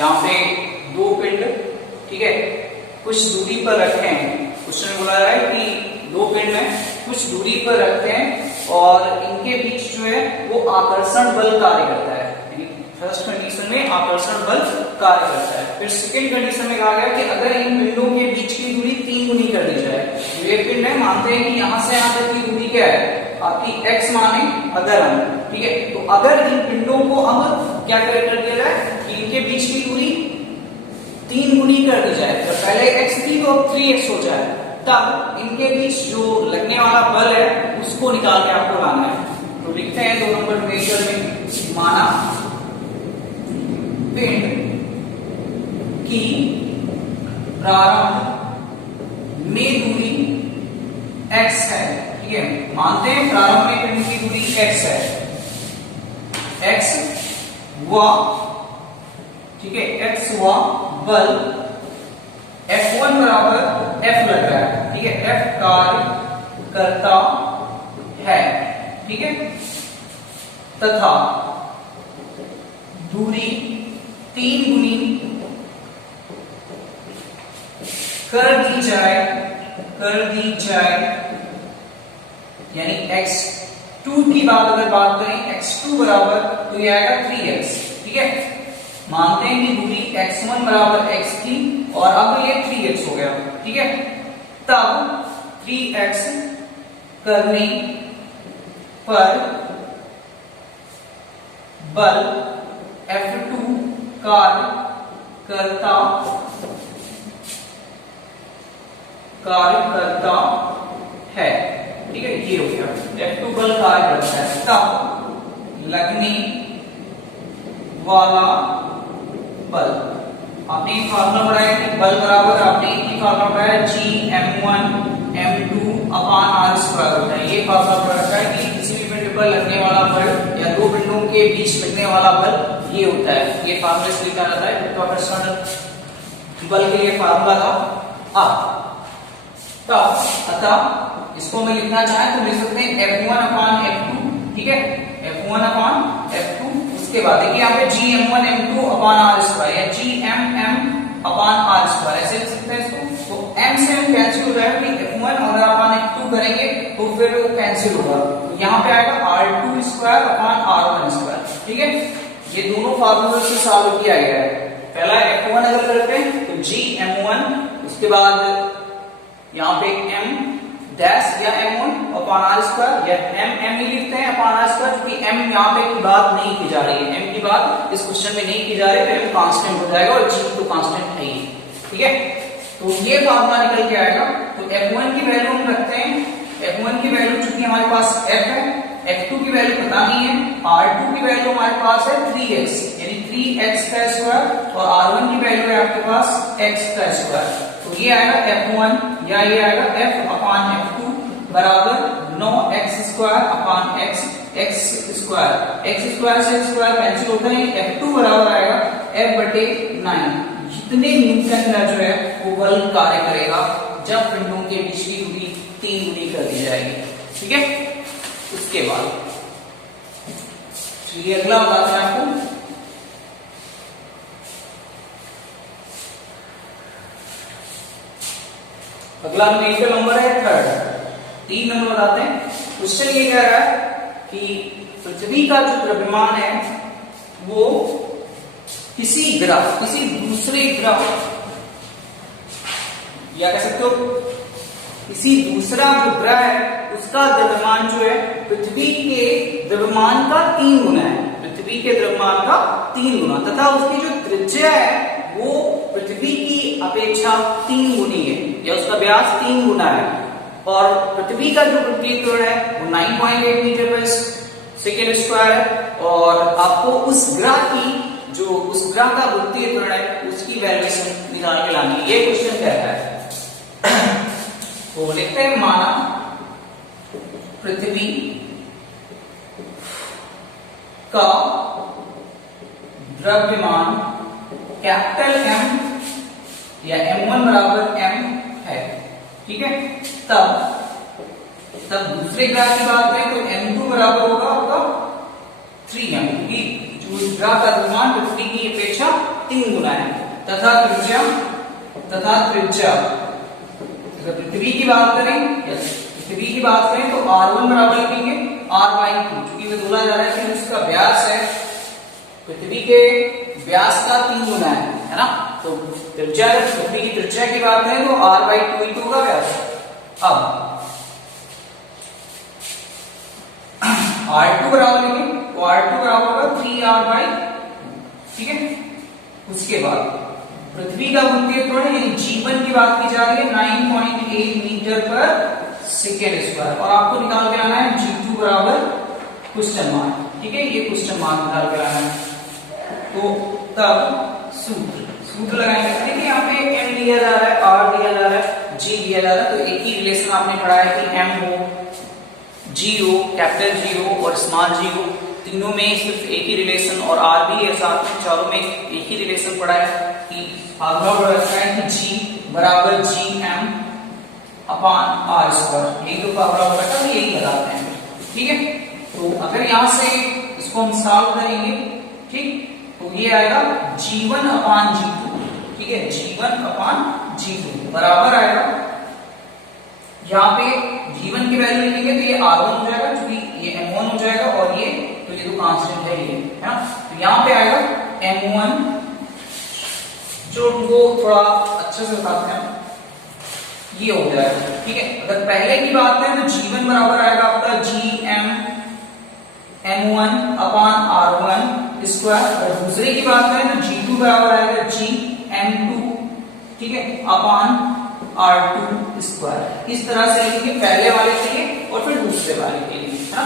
यहाँ पे दो पिंड, ठीक है, कुछ दूरी पर रखे हैं। क्वेश्चन बोला रहा है कि दो पिंड में कुछ दूरी पर रखते हैं और इनके बीच जो है वो आकर्षण बल कार्य करता है। फर्स्ट कंडीशन में आकर्षण बल कार्य करता है। फिर सेकंड कंडीशन में कहा गया कि अगर इन पिंडों के बीच की दूरी 3 गुनी कर दी जाए। ये पिंड है, मानते हैं कि यहाँ से यहाँ तक की दूरी क्या है आपकी x माने अगर हम, ठीक है, तो अगर इन पिंडों को अब क्या कर दिया जाए कि इनके बीच की दूरी 3 गुनी कर दी जाए। तो पहले x थी तो अब 3x हो जाए, तब इनके बीच जो लगने वाला बल है उसको निकाल के आपको लाना है। तो लिखते हैं 2 नंबर मेजर में, माना पिंड की प्रारंभ में दूरी x है, ठीक है, मानते हैं प्रारंभ में पिंड की दूरी x है, x व, ठीक है, x व बल F1 बराबर F लग रहा है, ठीक है, F कार्य करता है, ठीक है, तथा दूरी 3 गुनी कर दी जाए, यानी x2 की अगर बात करें, x2 बराबर तो ये आएगा 3x, ठीक है, मानते हैं कि दूरी x1 बराबर x थी और अब ये 3x हो गया, ठीक है, तब 3x करने पर बल F2 कार्य करता है, ठीक है, ये हो गया F2 बल कार्य करता है, तब लगने वाला बल, आपने एक फार्मूला पढ़ाया कि बल बराबर, आपने एक ही फार्मूला पढ़ाया Gm1 m2 अपान r स्क्वायर होता है। ये फार्मूला पढ़ा है कि किसी भी पिंड पर लगने वाला बल या दो पिंडों के बीच लगने वाला बल ये होता है। ये फार्मूले से लिखा जाता है गुरुत्वाकर्षण बल के लिए फार्मूला था। अब अतः इसको मैं लिखना चाहे तो लिख सकते हैं F1 अपान F2, ठीक है, F1 अपान F2, उसके बाद देखिए यहाँ पे Gm1 m2 अपान r स्क्वायर या Gmm अपान r स्क्वायर ऐसे लिख सकते हैं इसको। तो m से m कैंसिल हो जाएगा कि F1 अगर अपान F2 करेंगे तो फिर वो कैंसिल होगा, तो यहाँ पे आएगा r2 square upon r1 square, ठीक है। ये दोनों फार्मूले से सॉल्व किया गया है। पहला F1 अगर करते हैं तो Gm1, उसके बाद यहाँ पे m डैश या m1 अपान r स्क्वायर या m ही लिखते हैं अपान r स्क्वायर, क्योंकि m यहाँ पे की बात नहीं की जा रही है, m की बात इस क्वेश्चन में नहीं की जा रही है, तो m कांस्टेंट हो जाएगा और g तो कांस्टेंट है ही, ठीक है। तो ये फार्मूला निकल के आएगा। तो F1 की वैल्यू हम रखते हैं, F1 की वैल्यू चूंकि हमारे पास f है, F2 की वैल्यू पता नहीं है, R2 की वैल्यू हमारे पास है 3x यानी 3x का स्क्वायर और R1 की वैल्यू है आपके पास x का स्क्वायर। तो ये आएगा F1 या ये आएगा f अपान F2 बराबर 9x square upon x square, x square से x स्क्वायर कैंसिल होता है, F2 बराबर आएगा f बटे 9। जितने न्यूटन का जो है वो बल कार्य करेगा जब पिंडों के बीच की दूरी 3 गुनी कर दी जाएगी, ठीक है। उसके बाद चलिए अगला बताते हैं आपको। अगला मेजर नंबर है 3 नंबर बताते हैं। क्वेश्चन ये कह रहा है कि पृथ्वी का जो द्रव्यमान है वो किसी दूसरे ग्रह या कह सकते हो किसी दूसरा जो ग्रह है उसका द्रव्यमान जो है पृथ्वी के द्रव्यमान का 3 गुना है, पृथ्वी के द्रव्यमान का 3 गुना, तथा उसकी जो त्रिज्या है वो पृथ्वी की अपेक्षा 3 गुनी है या उसका व्यास 3 गुना है, और पृथ्वी का जो वृत्तीय त्वरण है वो 9.8 मीटर पर सेकेंड स्क्वायर है, और आपको उस ग्रह का वृत्तीय त्वरण है उसकी वैल्यूएशन निकाल के लानी है। ये क्वेश्चन कहता है। तो लिखते हैं माना पृथ्वी का द्रव्यमान कैपिटल M या M1 बराबर M है, ठीक है। तब दूसरे ग्राफ की बात करें तो M2 बराबर होगा आपका 3M, क्योंकि जो ग्राफ का द्रव्यमान पृथ्वी की अपेक्षा 3 गुना है, तथा त्रिज्या अगर पृथ्वी की बात करें तो r1 बराबर लिखेंगे r/2, क्योंकि वो बोला जा रहा है कि उसका व्यास है पृथ्वी के व्यास का 3 गुना है ना। तो त्रिज्या, पृथ्वी की त्रिज्या की बात करें तो r/2 होगा व्यास। अब r2 बराबर लिखेंगे तो r2 बराबर होगा 3r/, ठीक है। उसके बाद पृथ्वी का गुरुत्वाकर्षण यानी जीवन की बात की जा रही है 9.8 मीटर पर सेकेंड स्क्वायर, और आपको निकाल के आना है g2 बराबर क्वेश्चन मार्क, ठीक है। ये क्वेश्चन मार्क निकाल के आना है। तो तब सूत्र लगाएंगे। देखिए यहाँ पे m दिया जा रहा है, r दिया जा रहा है, g दिया जा रहा है, तो एक ही रिलेशन आपने पढ़ा है कि m हो, g हो, कैपिटल G हो और स्मॉल g हो, तीनों में सिर्फ एक ही रिलेशन, और r भी है साथ में, चारों में एक ही रिलेशन पढ़ा है कि फार्मूला पढ़ा है कि g बराबर gm अपॉन r स्क्वायर, यही तो फार्मूला पढ़ा था, यही लगाते हैं, ठीक है। तो अगर यहाँ से इसको हम सॉल्व करेंगे, ठीक, तो ये आएगा g1 अपॉन g2, ठीक है, g1 अपॉन g2 बराबर आएगा, यहाँ पे g1 की वैल्यू लिखेंगे तो ये r1 हो जाएगा, क्योंकि ये m1 हो जाएगा, और ये तो कांस्टेंट है ये, है ना। तो यहाँ पे आएगा m1, जो को थोड़ा अच्छे से बताते हैं, ये हो जाएगा, ठीक है। अगर पहले की बात करें तो g1 बराबर आएगा आपका gm m1 upon r1 square, और दूसरे की बात करें तो g2 बराबर आएगा gm2, ठीक है, अपॉन r2 स्क्वायर। इस तरह से लिखेंगे पहले वाले के लिए और फिर दूसरे वाले के लिए, है ना।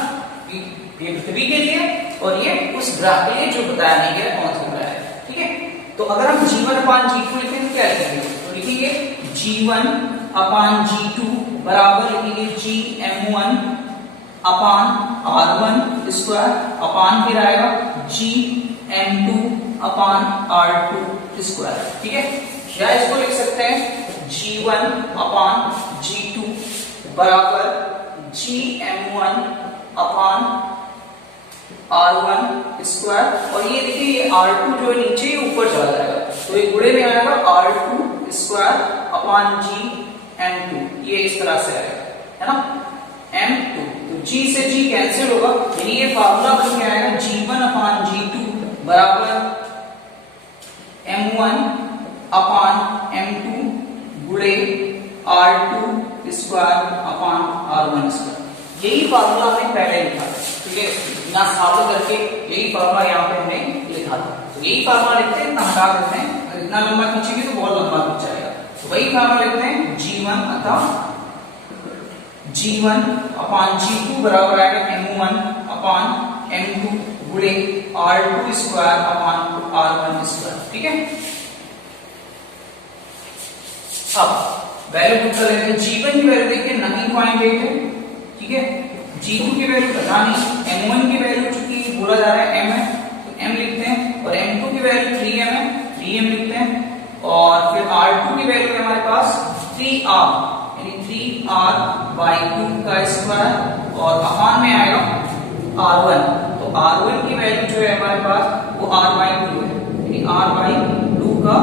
ये पृथ्वी के लिए और ये उस ग्राह के लिए जो बताया नहीं गया कौन सा ग्रह है, ठीक है। तो अगर हम g1 अपॉन g2 लिखेंगे तो क्या लिखेंगे, तो लिखेंगे g1 अपॉन g2 बराबर लिखेंगे gm1 upon r1 square upon फिर आएगा gm2 अपॉन r2 स्क्वायर, ठीक है। या इसको लिख सकते हैं g1 अपॉन g2 बराबर gm1 अपॉन r1 स्क्वायर, और ये देखिए ये r2 जो है नीचे ऊपर चला जाएगा, तो ये गुणे में आएगा r2 स्क्वायर अपॉन gm2, ये इस तरह से आएगा, है ना, m2। तो g से g कैंसिल होगा, यानी ये फार्मूला बन के आएगा g1 अपॉन g2 बराबर m1 अपॉन m2 गुणे r2 square upon r1 square. यही फार्मूला हमने पहले लिखा था, ठीक है, बिना सॉल्व करके यही फार्मूला यहाँ पे हमने लिखा था। तो यही फार्मूला लिखते हैं, इतना हटा देते हैं, अगर इतना लंबा खींचेंगे तो बहुत लंबा खींच जाएगा, तो वही फार्मूला लिखते हैं g1 अतः g1 अपॉन g2 बराबर आएगा m1 अपॉन m2 गुणे r2 square upon r1 square, ठीक है। अब वैल्यू पुट कर लेते हैं। g1 की वैल्यू देखिए 9.8 है, ठीक है। g2 की वैल्यू पता नहीं, m1 की वैल्यू चूंकि बोला जा रहा है m है तो m लिखते हैं, और m2 की वैल्यू 3m है, 3m लिखते हैं, और फिर r2 की वैल्यू है हमारे पास 3r, यानी 3r/2 का स्क्वायर, और अपॉन में आएगा r1, तो r1 की वैल्यू जो है हमारे पास वो r/2 है, यानी r/2 का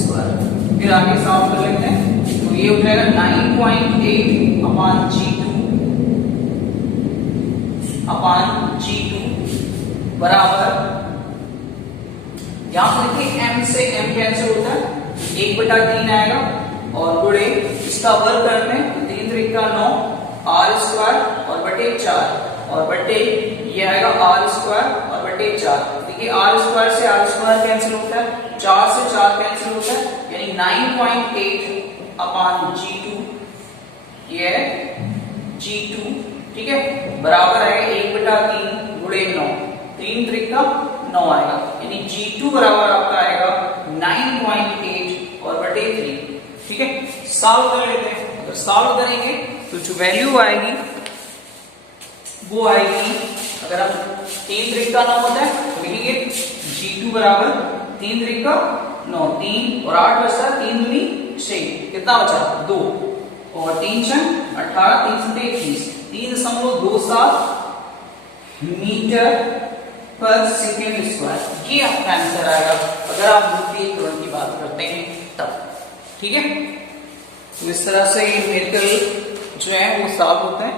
स्क्वायर। फिर आगे सॉल्व कर लेते हैं, तो ये हो जाएगा 9.8 अपॉन g2 अपॉन g2 बराबर, यहां पर देखिए m से m कैंसिल होता है, 1/3 आएगा, और गुणे इसका वर्ग करते हैं, 3 3 का 9 r स्क्वायर और बटे 4, और बटे ये आएगा r स्क्वायर और बटे 4। देखिए r स्क्वायर से r स्क्वायर कैंसिल होता है, 4 से 4 कैंसिल होता है, यानी 9.8 अपॉन g2, ये है g2, ठीक है, बराबर है 1/3 गुणे 9, 3 3 का 9 आएगा, यानी g2 बराबर आपका आएगा 9.8 और बटे 3, ठीक है। सॉल्व कर लेते हैं, अगर सॉल्व करेंगे तो जो वैल्यू आएगी वो आएगी, अगर हम 3 3 का 9 होता है तो लिखेंगे g2 बराबर 3 3 का 9, 3 और 8 बचता, 3 दूनी 6, कितना बचा 2, और 3 6 18, 3 7 21, 3.27 मीटर पर सेकेंड स्क्वायर, ये आपका आंसर आएगा। अगर अगर आप न्यूक्लियर त्वरण की बात करते हैं तब। ठीक है, तो इस तरह से न्यूमेरिकल जो है वो सॉल्व होता है।